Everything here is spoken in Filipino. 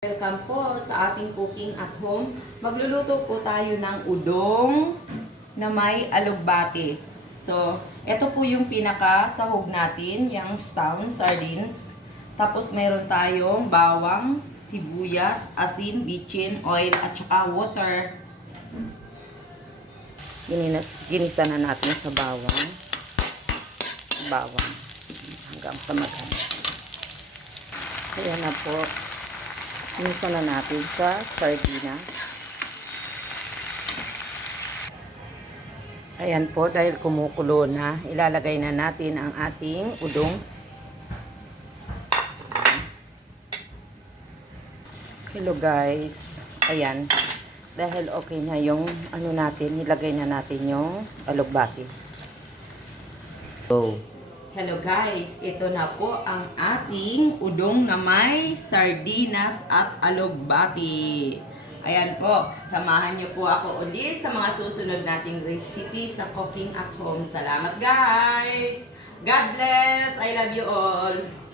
Welcome po sa ating cooking at home. Magluluto po tayo ng udong na may alugbati. So, ito po yung pinaka-sahog natin, yung stone sardines. Tapos meron tayong bawang, sibuyas, asin, bitchin, oil, at saka water. Ginisa na natin sa bawang. Hanggang sa maganda. Ayan na po. Ginisa na natin sa sardinas. Ayan po, dahil kumukulo na, ilalagay na natin ang ating udong. Hello guys. Ayan. Dahil okay na yung ano natin, nilagay na natin yung alugbati. Hello guys, ito na po ang ating udong na may sardinas at alugbati. Ayan po, samahan niyo po ako ulit sa mga susunod nating recipe sa cooking at home. Salamat guys! God bless! I love you all!